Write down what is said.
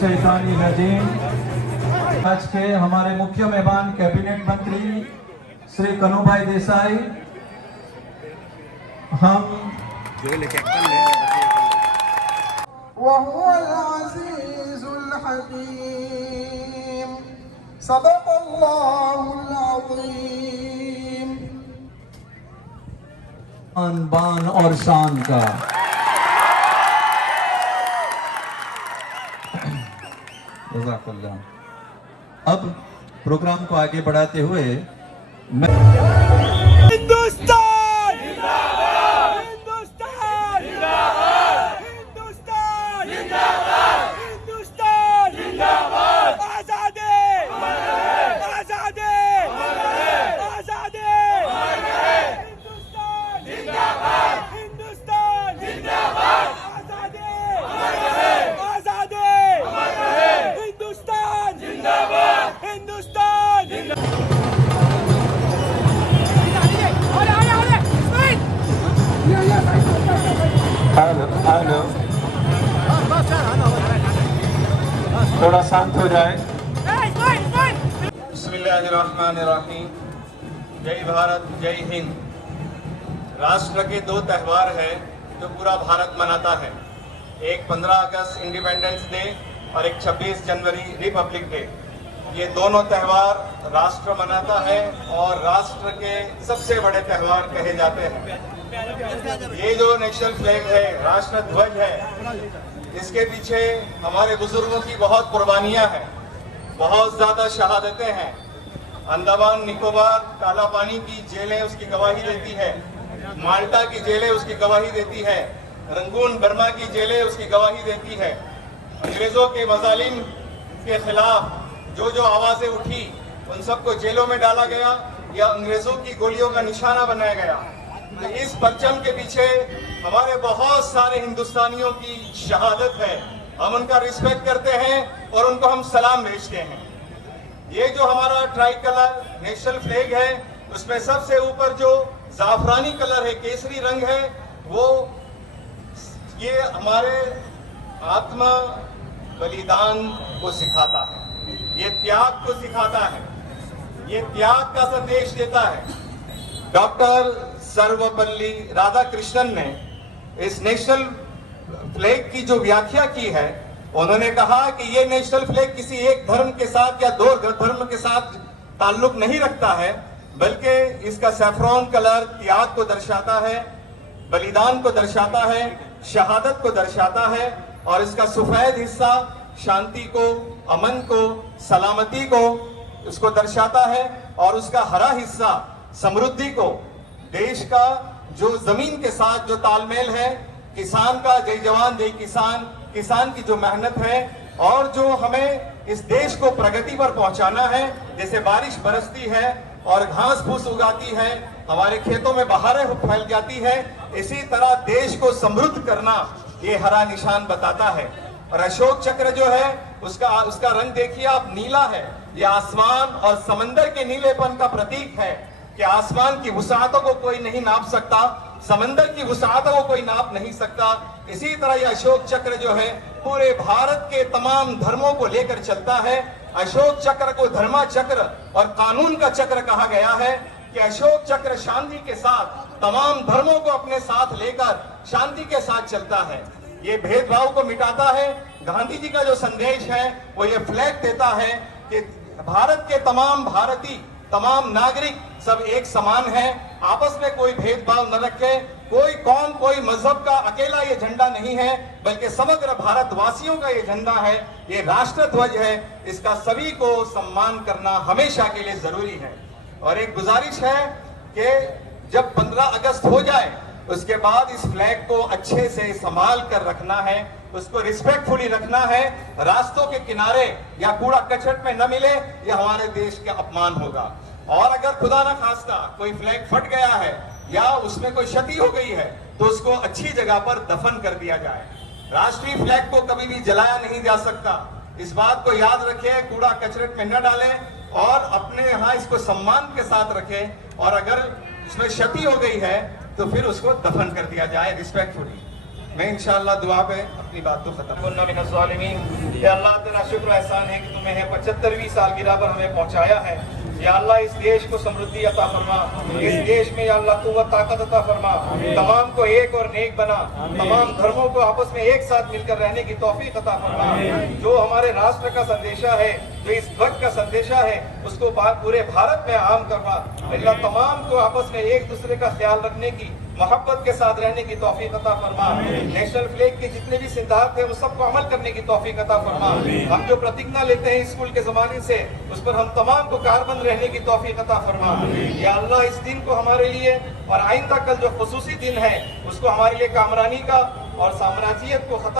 मिनश्शैतानिर्रजीम। आज के हमारे मुख्य मेहमान कैबिनेट मंत्री श्री कन्हूभाई देसाई, हम वहुवल अज़ीज़ुल हकीम, सदक़ल्लाहुल अज़ीम। बान और शान का जज़ाकल्लाह। अब प्रोग्राम को आगे बढ़ाते हुए मैं हिंदुस्तान जिंदाबाद, हिंदुस्तान जिंदाबाद, हिंदुस्तान जिंदाबाद, हिंदुस्तान जिंदाबाद। आजादी आजादी आजादी, हिंदुस्तान जिंदाबाद, हिंदुस्तान जिंदाबाद। आजादी आजादी, हिंदुस्तान जिंदाबाद, हिंदुस्तान जिंदाबाद। हेलो, थोड़ा शांत हो जाए। बिस्मिल्लाहिर्रहमानिर्रहीम। जय भारत, जय हिंद। राष्ट्र के दो त्यौहार है जो पूरा भारत मनाता है, एक 15 अगस्त इंडिपेंडेंस डे और एक 26 जनवरी रिपब्लिक डे। ये दोनों त्यौहार राष्ट्र मनाता है और राष्ट्र के सबसे बड़े त्यौहार कहे जाते हैं। ये जो नेशनल फ्लैग है, राष्ट्र ध्वज है, इसके पीछे हमारे बुजुर्गों की बहुत कुर्बानियां हैं, बहुत ज्यादा शहादतें हैं। अंडमान निकोबार काला पानी की जेलें उसकी गवाही देती है, माल्टा की जेलें उसकी गवाही देती है, रंगून बर्मा की जेलें उसकी गवाही देती है। अंग्रेजों के मजालिम के खिलाफ जो आवाजें उठी उन सबको जेलों में डाला गया या अंग्रेजों की गोलियों का निशाना बनाया गया। तो इस परचम के पीछे हमारे बहुत सारे हिंदुस्तानियों की शहादत है। हम उनका रिस्पेक्ट करते हैं और उनको हम सलाम भेजते हैं। ये जो हमारा ट्राई कलर नेशनल फ्लैग है, उसमें सबसे ऊपर जो जाफरानी कलर है, केसरी रंग है, वो ये हमारे आत्मा बलिदान को सिखाता है, ये त्याग को सिखाता है, ये त्याग का संदेश देता है। डॉक्टर सर्वपल्ली राधाकृष्णन ने इस नेशनल फ्लैग की जो व्याख्या की है, उन्होंने कहा कि ये नेशनल फ्लैग किसी एक धर्म के साथ या दो धर्म के साथ ताल्लुक नहीं रखता है, बल्कि इसका सैफ्रॉन कलर त्याग को दर्शाता है, बलिदान को दर्शाता है, शहादत को दर्शाता है, और इसका सफेद हिस्सा शांति को, अमन को, सलामती को उसको दर्शाता है, और उसका हरा हिस्सा समृद्धि को, देश का जो जमीन के साथ जो तालमेल है, किसान का जय जवान जय किसान, किसान की जो मेहनत है और जो हमें इस देश को प्रगति पर पहुंचाना है। जैसे बारिश बरसती है और घास फूस उगाती है, हमारे खेतों में बहारें फैल जाती है, इसी तरह देश को समृद्ध करना ये हरा निशान बताता है। और अशोक चक्र जो है उसका रंग देखिए आप, नीला है। ये आसमान और समंदर के नीलेपन का प्रतीक है कि आसमान की वुसाअतों को कोई नहीं नाप सकता, समंदर की वुसाअतों को कोई नाप नहीं सकता। इसी तरह यह अशोक चक्र जो है पूरे भारत के तमाम धर्मों को लेकर चलता है। अशोक चक्र को धर्मा चक्र और कानून का चक्र कहा गया है कि अशोक चक्र शांति के साथ तमाम धर्मों को अपने साथ लेकर शांति के साथ चलता है, ये भेदभाव को मिटाता है। गांधी जी का जो संदेश है वो ये फ्लैग देता है कि भारत के तमाम भारतीय, तमाम नागरिक सब एक समान हैं, आपस में कोई भेदभाव न रखे, कोई कौम कोई मजहब का अकेला ये झंडा नहीं है, बल्कि समग्र भारतवासियों का ये झंडा है, ये राष्ट्र ध्वज है। इसका सभी को सम्मान करना हमेशा के लिए जरूरी है। और एक गुजारिश है कि जब 15 अगस्त हो जाए उसके बाद इस फ्लैग को अच्छे से संभाल कर रखना है, उसको रिस्पेक्टफुली रखना है। रास्तों के किनारे या कूड़ा कचरा में न मिले, यह हमारे देश का अपमान होगा। और अगर खुदा ना खास्ता कोई फ्लैग फट गया है या उसमें कोई क्षति हो गई है तो उसको अच्छी जगह पर दफन कर दिया जाए। राष्ट्रीय फ्लैग को कभी भी जलाया नहीं जा सकता, इस बात को याद रखें, कूड़ा कचरे में न डालें और अपने यहाँ इसको सम्मान के साथ रखें। और अगर इसमें क्षति हो गई है तो फिर उसको दफन कर दिया जाए रिस्पेक्टफुली। मैं इंशाअल्लाह दुआ पे अपनी बात को खत्म करना मिनज़्ज़ालिमीन। या अल्लाह तेरा शुक्र एहसान है कि तुम्हें 75वीं सालगिरह पर हमें पहुंचाया है। या अल्लाह इस देश को समृद्धि अता फरमा, इस देश में या अल्लाह कुव्वत ताकत अता फरमा, तमाम को एक और नेक बना, तमाम धर्मों को आपस में एक साथ मिलकर रहने की तौफीक अता फरमा। जो हमारे राष्ट्र का संदेशा है, जो इस ध्वज का संदेशा है, उसको पूरे भारत में आम करवा। अल्लाह तमाम को आपस में एक दूसरे का ख्याल रखने की, मोहब्बत के साथ रहने की तौफीक अता फरमा। नेशनल फ्लैग के जितने भी सिद्धांत हैं उस सबको अमल करने की तौफीक अता फरमा। हम जो प्रतिज्ञा लेते हैं स्कूल के ज़माने से, उस पर हम तमाम को कारबंद रहने की तौफीक अता फरमा। या अल्लाह इस दिन को हमारे लिए और आइंदा कल जो खुसूसी दिन है उसको हमारे लिए कामरानी का और साम्राज्यियत को खत्म